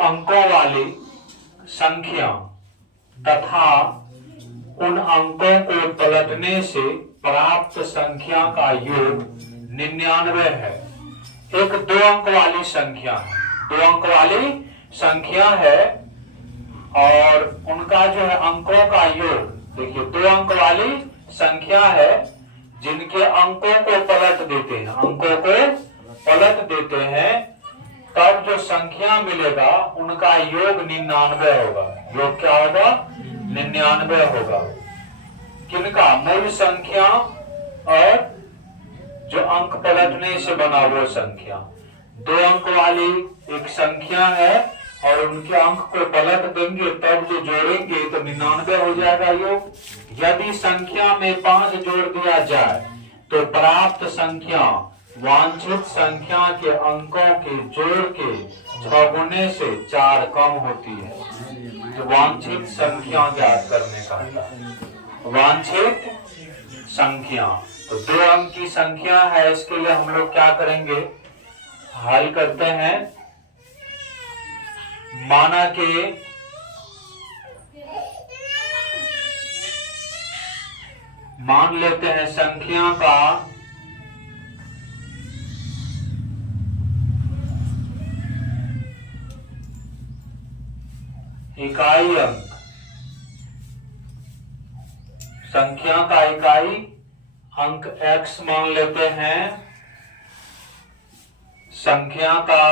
अंकों वाली संख्या तथा उन अंकों को पलटने से प्राप्त संख्या का योग 99 है। एक 2 अंक वाली संख्या है, 2 अंक वाली संख्या है और उनका जो है अंकों का योग, देखिए 2 अंक वाली संख्या है जिनके अंकों को पलट देते हैं, अंकों को पलट देते हैं, तब जो संख्या मिलेगा उनका योग 99 होगा। योग क्या होगा? 99 होगा। किनका? मूल संख्या और जो अंक पलटने से बना वो संख्या। 2 अंक वाली एक संख्या है और उनके अंक को पलट देंगे तब जो जोड़ेंगे तो 99 हो जाएगा योग। यदि संख्या में 5 जोड़ दिया जाए तो प्राप्त संख्या वांछित संख्या के अंकों के जोड़ के 6 गुने से 4 कम होती है। तो वांछित संख्या ज्ञात करने का है, वांछित संख्या। तो 2 अंक की संख्या है, इसके लिए हम लोग क्या करेंगे? हल करते हैं। माना कि मान लेते हैं संख्या का इकाई अंक, संख्या का इकाई अंक x मान लेते हैं, संख्या का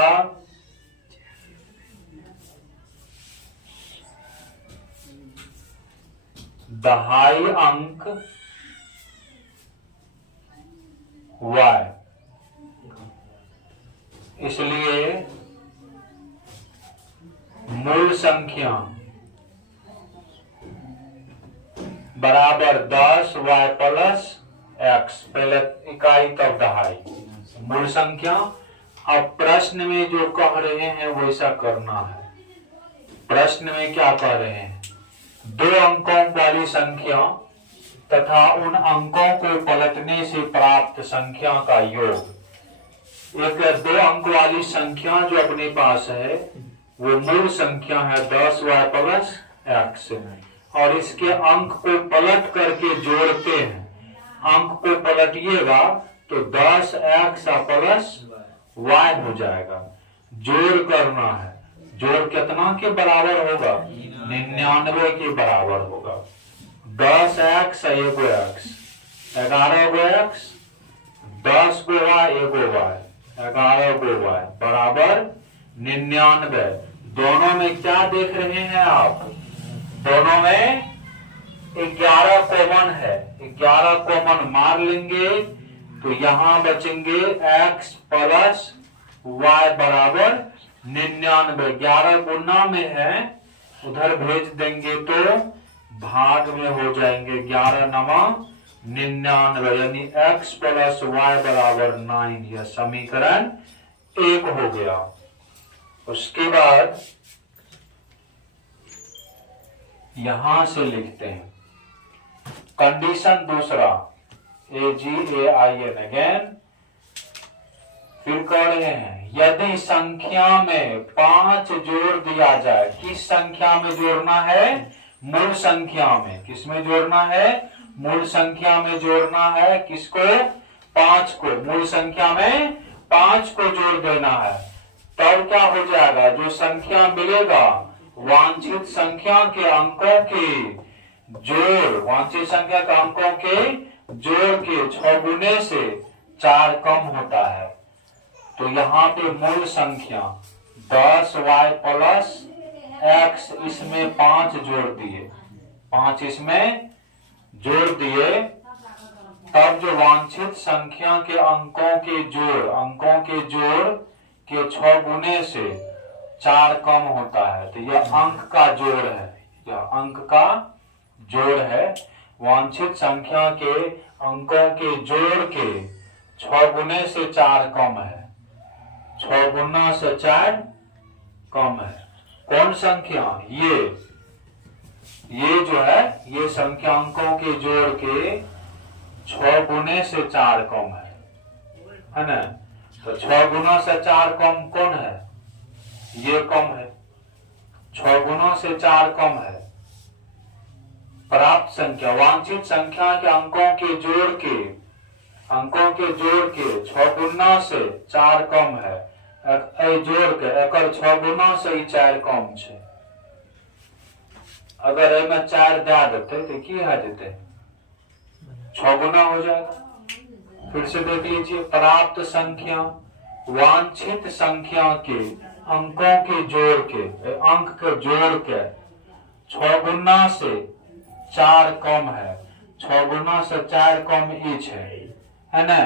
दहाई अंक y, इसलिए मूल संख्या बराबर 10y प्लस x, पहले इकाई तब दहाई, मूल संख्या। अब प्रश्न में जो कह रहे हैं वैसा करना है। प्रश्न में क्या कह रहे हैं? 2 अंकों वाली संख्या तथा उन अंकों को पलटने से प्राप्त संख्या का योग। एक 2 अंक वाली संख्या जो अपने पास है वो मूल संख्या है 10y प्लस x, और इसके अंक को पलट करके जोड़ते हैं। अंक को पलटिएगा तो 10x प्लस y हो जाएगा। जोड़ करना है, जोड़ कितना के बराबर होगा? 99 के बराबर होगा। 10x 1 x, 11 x, 10 y 1 y, 11 y बराबर 99। दोनों में क्या देख रहे हैं आप? दोनों में 11 कॉमन है, 11 कॉमन मार लेंगे तो यहां बचेंगे x प्लस y बराबर 99। 11 गुना में है, उधर भेज देंगे तो भाग में हो जाएंगे। 11 नमा 99, यानी x प्लस y बराबर 9। यह समीकरण 1 हो गया। उसके बाद यहां से लिखते हैं कंडीशन दूसरा, AGAIN अगेन। फिर कह रहे हैं यदि संख्या में 5 जोड़ दिया जाए, किस संख्या में जोड़ना है? मूल संख्या में। किसमें जोड़ना है? मूल संख्या में जोड़ना है। किसको? 5 को। मूल संख्या में 5 को जोड़ देना है, तब क्या हो जाएगा? जो संख्या मिलेगा वांछित संख्या के अंकों के जोड़, वांछित संख्या के अंकों के जोड़ के 6 गुने से 4 कम होता है। तो यहाँ पे मूल संख्या 10y प्लस x, इसमें 5 जोड़ दिए, 5 इसमें जोड़ दिए, तब जो वांछित संख्या के अंकों के जोड़ के 6 गुने से 4 कम होता है। तो यह अंक का जोड़ है, यह अंक का जोड़ है। वांछित संख्या के अंकों के जोड़ के 6 गुने से 4 कम है, 6 गुना से 4 कम है। कौन संख्या? ये जो है, ये संख्या अंकों के जोड़ के 6 गुने से 4 कम है ना? तो 6 गुना से 4 कम कौन है? ये कम है। 6 गुना से 4 कम है। प्राप्त संख्या वांछित संख्या के अंकों के जोड़ के 6 गुना से 4 कम है। जोड़ के एकर 6 गुना से 4 कम छे। अगर एमे 4 दे देते तो की है देते 6 गुना हो जाएगा। फिर से देख लीजिए, प्राप्त संख्या वांछित संख्या के अंकों के जोड़ के अंक के जोड़ के 6 गुना से 4 कम है। 6 गुना से 4 कम ईच है ना,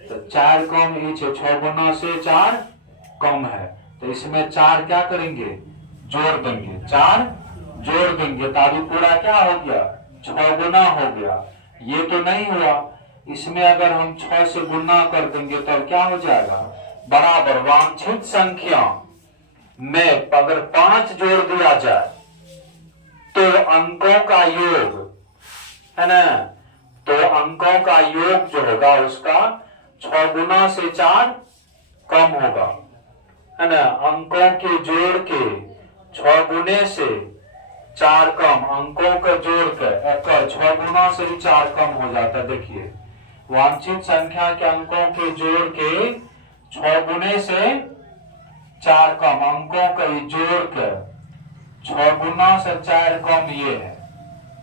तो 4 कम ईच है, 6 गुना से 4 कम है। तो इसमें 4 क्या करेंगे, जोड़ देंगे, 4 जोड़ देंगे, ताकि पूरा क्या हो गया, 6 गुना हो गया। ये तो नहीं हुआ, इसमें अगर हम 6 से गुना कर देंगे तब क्या हो जाएगा, बराबर वांछित संख्या में अगर 5 जोड़ दिया जाए तो अंकों का योग है ना, तो अंकों का योग जो होगा उसका 6 गुना से 4 कम होगा, है ना। अंकों के जोड़ के 6 गुने से 4 कम, अंकों का जोड़ कर 6 गुना से 4 कम हो जाता है। देखिए, वांछित संख्या के अंकों के जोड़ के 6 गुने से 4 कम, अंकों का जोड़ कर 6 गुना से 4 कम ये है,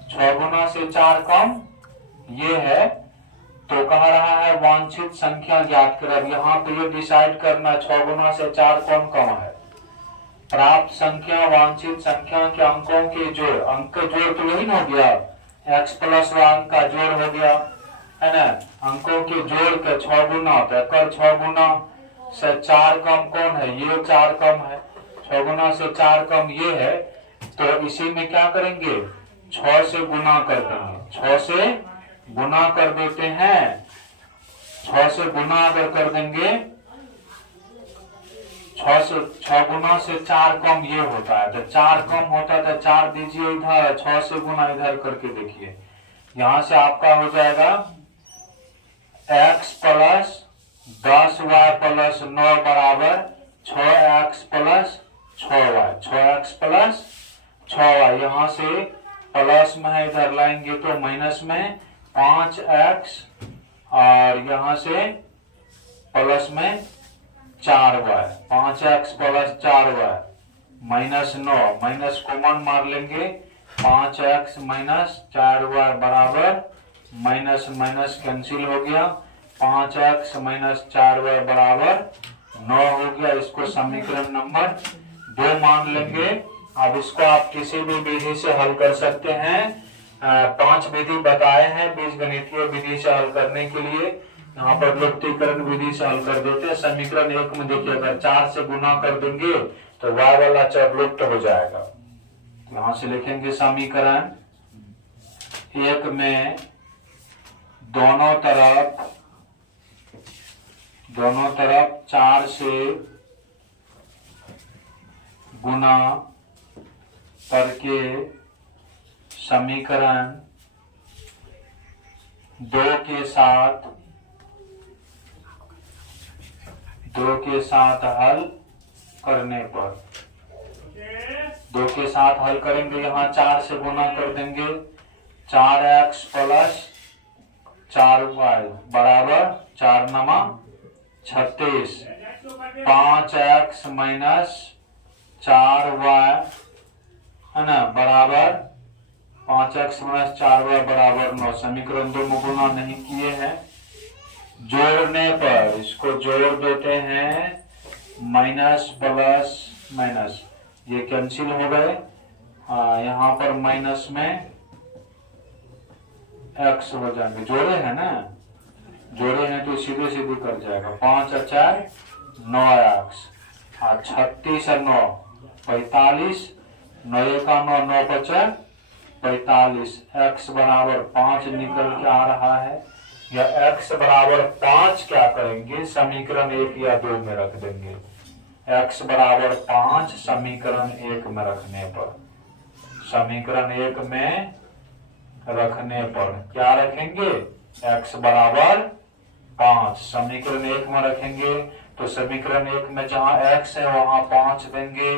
6 गुना से 4 कम ये है। तो कह रहा है वांछित संख्या ज्ञात कर। अब यहाँ पे ये डिसाइड करना 6 गुना से 4 कौन कम है। प्राप्त संख्या वांछित संख्या के अंकों के जोड़, अंक का जोड़ तो यही हो गया, x प्लस अंक का जोड़ हो गया, है ना। अंकों के जोड़ के 6 गुना, तो 6 गुना से 4 कम कौन है, ये 4 कम है। 6 गुना से 4 कम ये है, तो इसी में क्या करेंगे, 6 से गुना कर देंगे, 6 से गुना कर देते हैं। 6 से गुना अगर कर देंगे, 6 गुना से 4 कम ये होता है, तो 4 कम होता है, तो 4 दीजिए इधर, 6 से गुना इधर करके देखिए, यहां से आपका हो जाएगा x प्लस 10y प्लस 9 बराबर 6x plus 6y, 6x plus 6y। यहां से प्लस में है, इधर लाएंगे तो माइनस में 5x, और यहां से प्लस में 4y, 5x plus 4y minus 9, minus common मार लेंगे, 5x माइनस 4y बराबर माइनस माइनस कैंसिल हो गया, 5x माइनस 4y बराबर 9 हो गया। इसको समीकरण नंबर 2 मान लेंगे। अब इसको आप किसी भी विधि से हल कर सकते हैं। 5 विधि बताए हैं बीजगणितीय विधि से हल करने के लिए। यहाँ पर लुप्तीकरण विधि से हल कर देते हैं। समीकरण 1 में देखिए, अगर 4 से गुना कर देंगे तो y वाला चर लुप्त हो जाएगा। यहाँ से लिखेंगे समीकरण 1 में दोनों तरफ 4 से गुना करके समीकरण 2 के साथ हल करने पर, 2 के साथ हल करेंगे, यहाँ 4 से गुना कर देंगे, 4x प्लस 4y बराबर 4 नमा 36, 5x माइनस 4y है ना बराबर 5x माइनस 4y बराबर 9। समीकरण 2 में गुना नहीं किए हैं। जोड़ने पर इसको जोड़ देते हैं, माइनस प्लस माइनस ये कैंसिल हो गए, यहाँ पर माइनस में x हो जाएंगे, जोड़े हैं ना, जोड़े हैं तो सीधे सीधे कर जाएगा, 5 और 4 9x, 36 और 9 45, 9 का 9 9 5 45, x बराबर 5 निकल के आ रहा है। या x बराबर 5 क्या करेंगे, समीकरण 1 या 2 में रख देंगे। x बराबर 5 समीकरण 1 में रखने पर, समीकरण 1 में रखने पर क्या रखेंगे, x बराबर 5 समीकरण 1 में रखेंगे, तो समीकरण 1 में जहां x है वहां 5 देंगे।